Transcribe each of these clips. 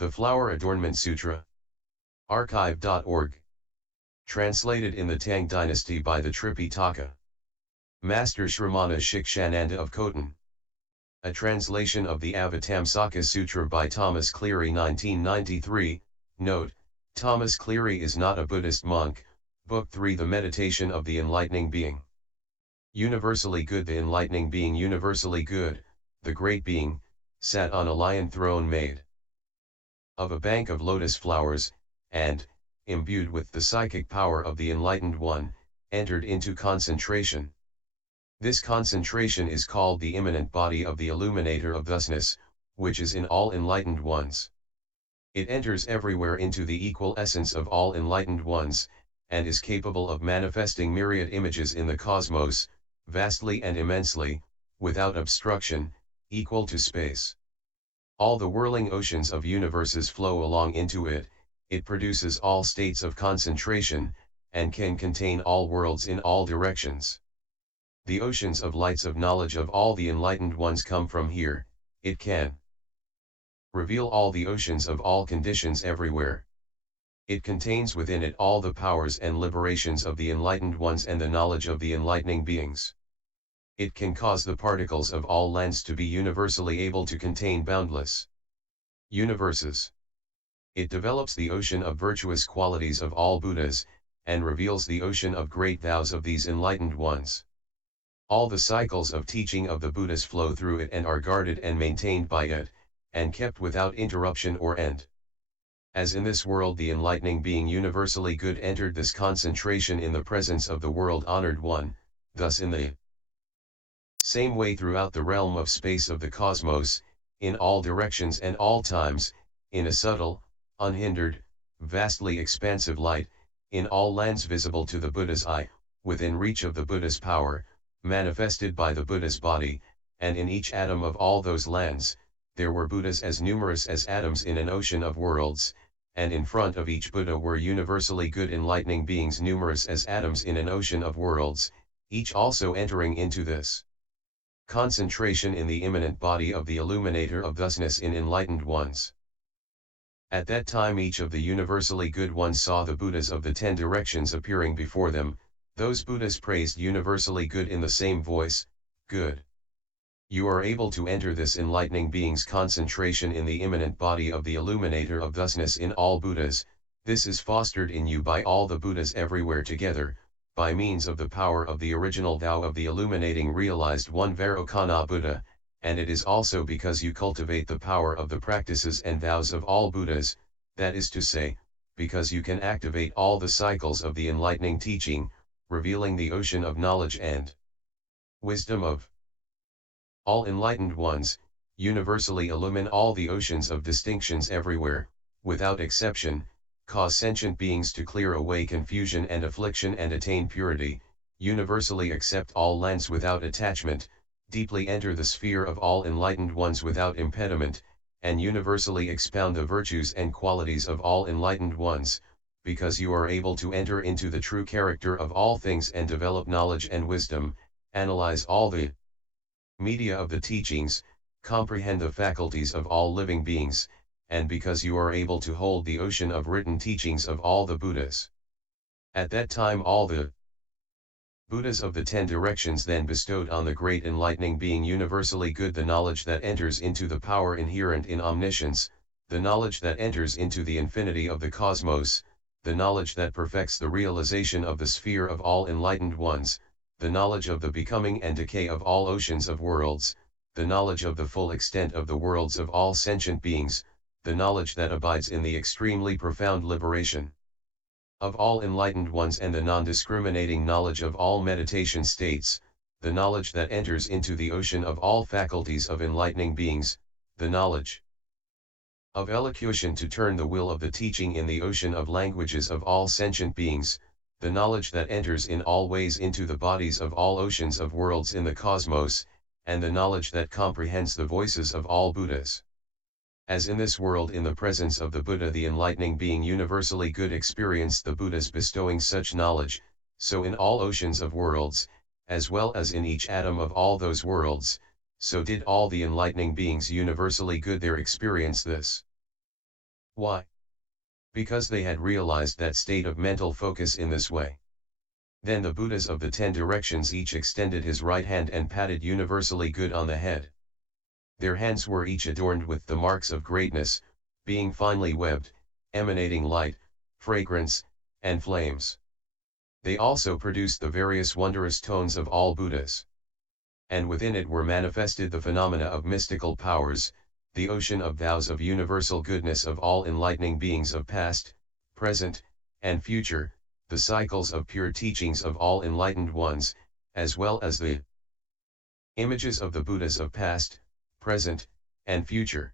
The Flower Adornment Sutra. Archive.org. Translated in the Tang Dynasty by the Tripitaka. Master Shramana Shikshananda of Khotan. A translation of the Avatamsaka-Sutra by Thomas Cleary 1993. Note, Thomas Cleary is not a Buddhist monk. Book 3 The Meditation of the Enlightening Being. Universally good. The enlightening being, universally good, the great being, sat on a lion throne made of a bank of lotus flowers, and, imbued with the psychic power of the enlightened one, entered into concentration. This concentration is called the immanent body of the illuminator of thusness, which is in all enlightened ones. It enters everywhere into the equal essence of all enlightened ones, and is capable of manifesting myriad images in the cosmos, vastly and immensely, without obstruction, equal to space. All the whirling oceans of universes flow along into it. It produces all states of concentration, and can contain all worlds in all directions. The oceans of lights of knowledge of all the enlightened ones come from here. It can reveal all the oceans of all conditions everywhere. It contains within it all the powers and liberations of the enlightened ones and the knowledge of the enlightening beings. It can cause the particles of all lands to be universally able to contain boundless universes. It develops the ocean of virtuous qualities of all Buddhas, and reveals the ocean of great vows of these enlightened ones. All the cycles of teaching of the Buddhas flow through it and are guarded and maintained by it, and kept without interruption or end. As in this world the enlightening being universally good entered this concentration in the presence of the world honored one, thus in the same way throughout the realm of space of the cosmos, in all directions and all times, in a subtle, unhindered, vastly expansive light, in all lands visible to the Buddha's eye, within reach of the Buddha's power, manifested by the Buddha's body, and in each atom of all those lands, there were Buddhas as numerous as atoms in an ocean of worlds, and in front of each Buddha were universally good enlightening beings numerous as atoms in an ocean of worlds, each also entering into this concentration in the immanent body of the illuminator of thusness in enlightened ones. At that time each of the universally good ones saw the Buddhas of the 10 directions appearing before them. Those Buddhas praised universally good in the same voice, good. You are able to enter this enlightening being's concentration in the immanent body of the illuminator of thusness in all Buddhas. This is fostered in you by all the Buddhas everywhere together, by means of the power of the original vow of the illuminating realized one Vairocana Buddha, and it is also because you cultivate the power of the practices and vows of all Buddhas, that is to say, because you can activate all the cycles of the enlightening teaching, revealing the ocean of knowledge and wisdom of all enlightened ones, universally illumine all the oceans of distinctions everywhere, without exception, cause sentient beings to clear away confusion and affliction and attain purity, universally accept all lands without attachment, deeply enter the sphere of all enlightened ones without impediment, and universally expound the virtues and qualities of all enlightened ones, because you are able to enter into the true character of all things and develop knowledge and wisdom, analyze all the media of the teachings, comprehend the faculties of all living beings, and because you are able to hold the ocean of written teachings of all the Buddhas. At that time all the Buddhas of the 10 directions then bestowed on the great enlightening being universally good the knowledge that enters into the power inherent in omniscience, the knowledge that enters into the infinity of the cosmos, the knowledge that perfects the realization of the sphere of all enlightened ones, the knowledge of the becoming and decay of all oceans of worlds, the knowledge of the full extent of the worlds of all sentient beings, the knowledge that abides in the extremely profound liberation of all enlightened ones and the non-discriminating knowledge of all meditation states, the knowledge that enters into the ocean of all faculties of enlightening beings, the knowledge of elocution to turn the will of the teaching in the ocean of languages of all sentient beings, the knowledge that enters in all ways into the bodies of all oceans of worlds in the cosmos, and the knowledge that comprehends the voices of all Buddhas. As in this world in the presence of the Buddha the enlightening being universally good experienced the Buddhas bestowing such knowledge, so in all oceans of worlds, as well as in each atom of all those worlds, so did all the enlightening beings universally good there experience this Why? Because they had realized that state of mental focus in this way. Then the Buddhas of the 10 directions each extended his right hand and patted universally good on the head. Their hands were each adorned with the marks of greatness, being finely webbed, emanating light, fragrance, and flames. They also produced the various wondrous tones of all Buddhas. And within it were manifested the phenomena of mystical powers, the ocean of vows of universal goodness of all enlightening beings of past, present, and future, the cycles of pure teachings of all enlightened ones, as well as the images of the Buddhas of past, present, and future.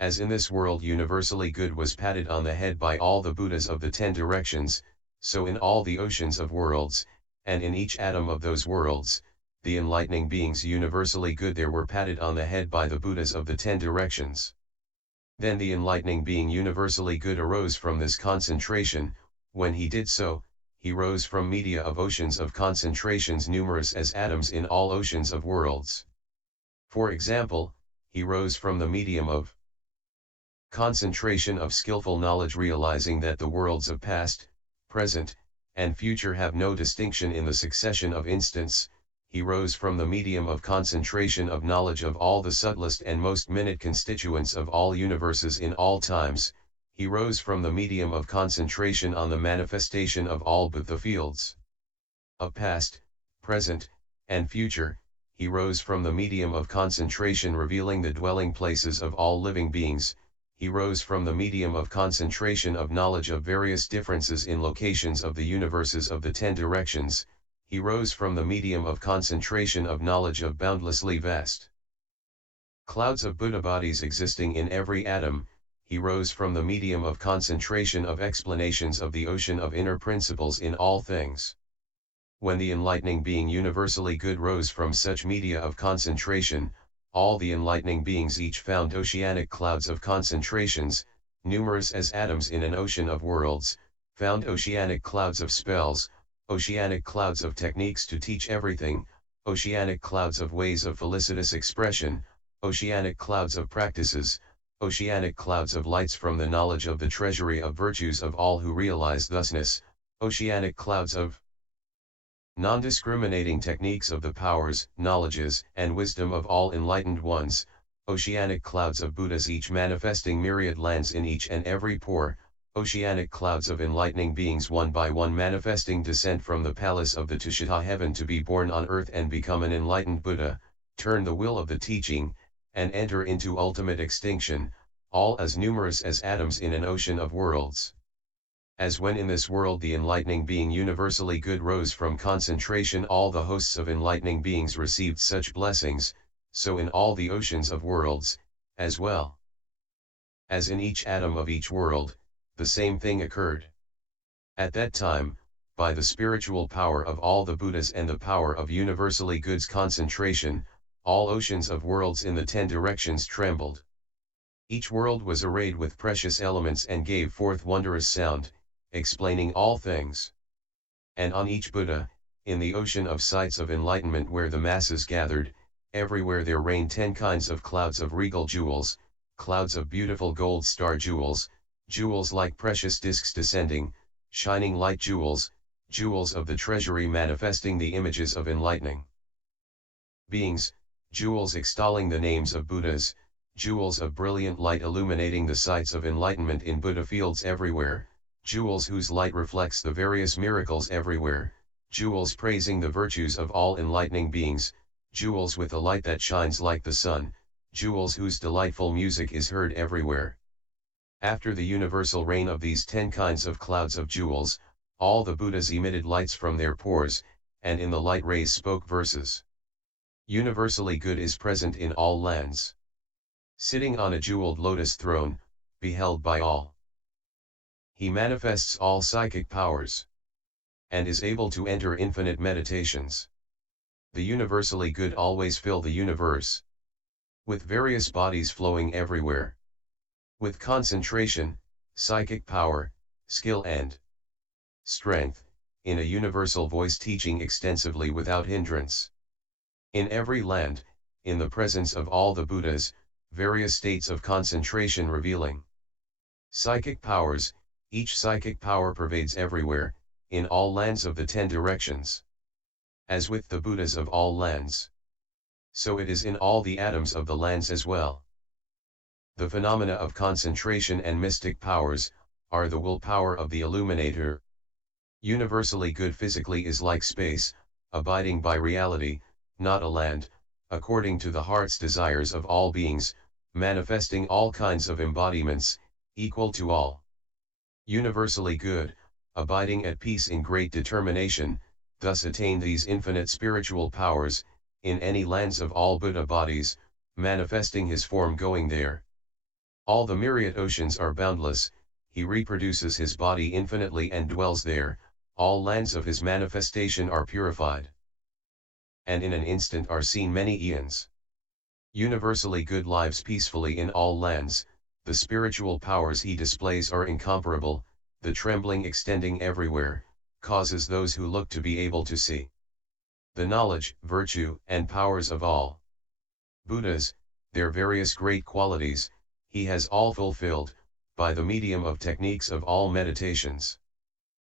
As in this world universally good was patted on the head by all the Buddhas of the 10 directions, so in all the oceans of worlds, and in each atom of those worlds, the enlightening beings universally good there were patted on the head by the Buddhas of the 10 directions. Then the enlightening being universally good arose from this concentration. When he did so, he rose from media of oceans of concentrations numerous as atoms in all oceans of worlds. For example, he rose from the medium of concentration of skillful knowledge, realizing that the worlds of past, present, and future have no distinction in the succession of instants. He rose from the medium of concentration of knowledge of all the subtlest and most minute constituents of all universes in all times. He rose from the medium of concentration on the manifestation of all but the fields of past, present, and future. He rose from the medium of concentration revealing the dwelling places of all living beings. He rose from the medium of concentration of knowledge of various differences in locations of the universes of the 10 directions. He rose from the medium of concentration of knowledge of boundlessly vast clouds of Buddha bodies existing in every atom. He rose from the medium of concentration of explanations of the ocean of inner principles in all things. When the enlightening being universally good rose from such media of concentration, all the enlightening beings each found oceanic clouds of concentrations, numerous as atoms in an ocean of worlds, found oceanic clouds of spells, oceanic clouds of techniques to teach everything, oceanic clouds of ways of felicitous expression, oceanic clouds of practices, oceanic clouds of lights from the knowledge of the treasury of virtues of all who realize thusness, oceanic clouds of non-discriminating techniques of the powers, knowledges, and wisdom of all enlightened ones, oceanic clouds of Buddhas each manifesting myriad lands in each and every pore, oceanic clouds of enlightening beings one by one manifesting descent from the palace of the Tushita heaven to be born on earth and become an enlightened Buddha, turn the will of the teaching, and enter into ultimate extinction, all as numerous as atoms in an ocean of worlds. As when in this world the enlightening being universally good rose from concentration, all the hosts of enlightening beings received such blessings, so in all the oceans of worlds, as well as in each atom of each world, the same thing occurred. At that time, by the spiritual power of all the Buddhas and the power of universally good's concentration, all oceans of worlds in the 10 directions trembled. Each world was arrayed with precious elements and gave forth wondrous sound, explaining all things. And on each Buddha, in the ocean of sights of enlightenment where the masses gathered, everywhere there rained 10 kinds of clouds of regal jewels, clouds of beautiful gold star jewels, jewels like precious discs descending, shining light jewels, jewels of the treasury manifesting the images of enlightening beings, jewels extolling the names of Buddhas, jewels of brilliant light illuminating the sights of enlightenment in Buddha fields everywhere, jewels whose light reflects the various miracles everywhere, jewels praising the virtues of all enlightening beings, jewels with a light that shines like the sun, jewels whose delightful music is heard everywhere. After the universal rain of these 10 kinds of clouds of jewels, all the Buddhas emitted lights from their pores, and in the light rays spoke verses. Universally good is present in all lands. Sitting on a jeweled lotus throne, beheld by all. He manifests all psychic powers, and is able to enter infinite meditations. The universally good always fill the universe, with various bodies flowing everywhere. With concentration, psychic power, skill and strength, in a universal voice teaching extensively without hindrance. In every land, in the presence of all the Buddhas, various states of concentration revealing Psychic powers, each psychic power pervades everywhere, in all lands of the 10 directions. As with the Buddhas of all lands, so it is in all the atoms of the lands as well. The phenomena of concentration and mystic powers, are the willpower of the illuminator. Universally good physically is like space, abiding by reality, not a land, according to the heart's desires of all beings, manifesting all kinds of embodiments, equal to all. Universally good, abiding at peace in great determination, thus attain these infinite spiritual powers, in any lands of all Buddha bodies, manifesting his form going there. All the myriad oceans are boundless, he reproduces his body infinitely and dwells there, all lands of his manifestation are purified. And in an instant are seen many eons. Universally good lives peacefully in all lands, the spiritual powers he displays are incomparable, the trembling extending everywhere, causes those who look to be able to see the knowledge, virtue, and powers of all Buddhas, their various great qualities, he has all fulfilled, by the medium of techniques of all meditations.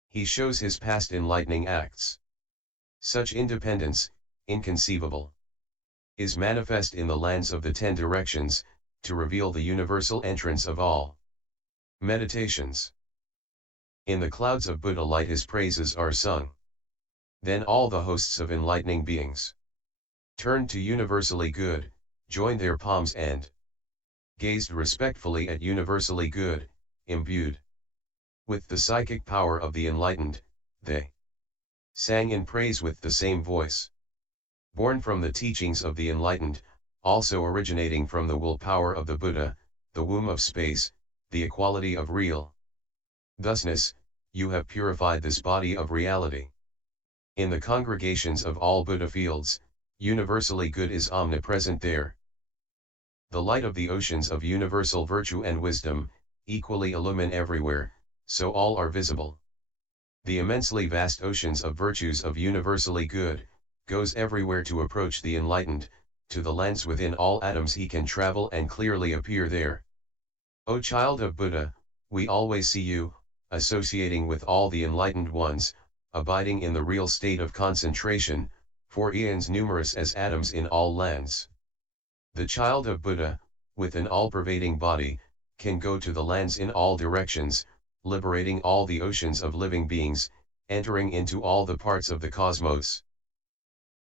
He shows his past enlightening acts. Such independence, inconceivable, is manifest in the lands of the 10 directions, to reveal the universal entrance of all meditations. In the clouds of Buddha light his praises are sung. Then all the hosts of enlightening beings turned to universally good, joined their palms and gazed respectfully at universally good, imbued with the psychic power of the enlightened, they sang in praise with the same voice. Born from the teachings of the enlightened, also originating from the will power of the Buddha, the womb of space, the equality of real thusness, you have purified this body of reality. In the congregations of all Buddha fields, universally good is omnipresent there. The light of the oceans of universal virtue and wisdom, equally illumine everywhere, so all are visible. The immensely vast oceans of virtues of universally good, goes everywhere to approach the enlightened, to the lands within all atoms he can travel and clearly appear there. O child of Buddha, we always see you, associating with all the enlightened ones, abiding in the real state of concentration, for eons numerous as atoms in all lands. The child of Buddha, with an all-pervading body, can go to the lands in all directions, liberating all the oceans of living beings, entering into all the parts of the cosmos.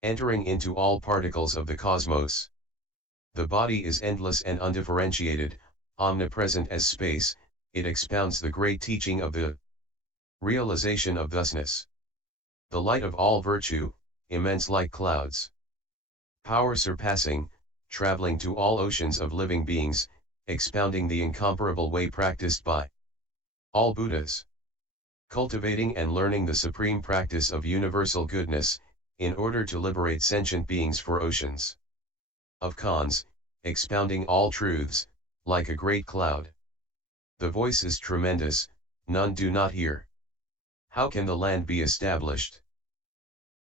Entering into all particles of the cosmos. The body is endless and undifferentiated, omnipresent as space, it expounds the great teaching of the realization of thusness. The light of all virtue, immense like clouds. Power surpassing, traveling to all oceans of living beings, expounding the incomparable way practiced by all Buddhas. Cultivating and learning the supreme practice of universal goodness, in order to liberate sentient beings for oceans of cons, expounding all truths, like a great cloud. The voice is tremendous, none do not hear. How can the land be established?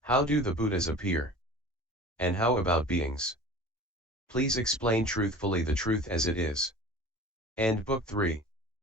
How do the Buddhas appear? And how about beings? Please explain truthfully the truth as it is. End Book 3.